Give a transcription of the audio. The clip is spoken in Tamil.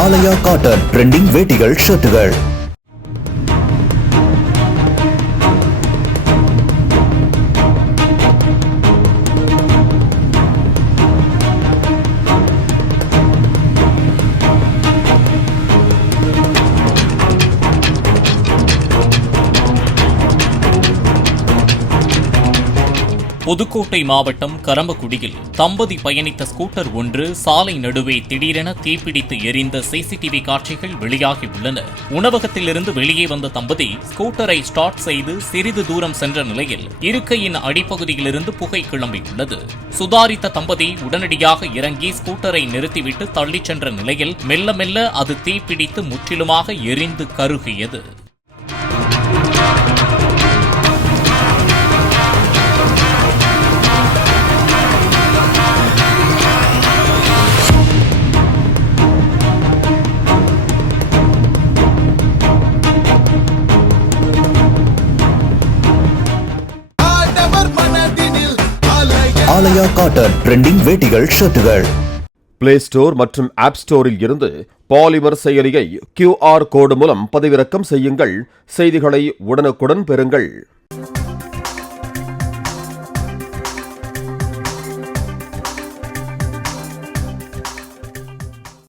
ஆலயா காட்டன் ட்ரெண்டிங் வேட்டிகள் ஷர்ட்டுகள். புதுக்கோட்டை மாவட்டம் கரம்பக்குடியில் தம்பதி பயணித்த ஸ்கூட்டர் ஒன்று சாலை நடுவே திடீரென தீப்பிடித்து எரிந்த சிசிடிவி காட்சிகள் வெளியாகியுள்ளன. உணவகத்திலிருந்து வெளியே வந்த தம்பதி ஸ்கூட்டரை ஸ்டார்ட் செய்து சிறிது தூரம் சென்ற நிலையில் இருக்கையின் அடிப்பகுதியிலிருந்து புகை கிளம்பியுள்ளது. சுதாரித்த தம்பதி உடனடியாக இறங்கி ஸ்கூட்டரை நிறுத்திவிட்டு தள்ளிச் சென்ற நிலையில் மெல்ல மெல்ல அது தீப்பிடித்து முற்றிலுமாக எரிந்து கருகியது. ஆலயா காட்டன் ட்ரெண்டிங் வேட்டிகள் ஷர்ட்டுகள். பிளே ஸ்டோர் மற்றும் ஆப் ஸ்டோரில் இருந்து பாலிமர் செயலியை QR கோடு மூலம் பதிவிறக்கம் செய்யுங்கள். செய்திகளை உடனுக்குடன் பெறுங்கள்.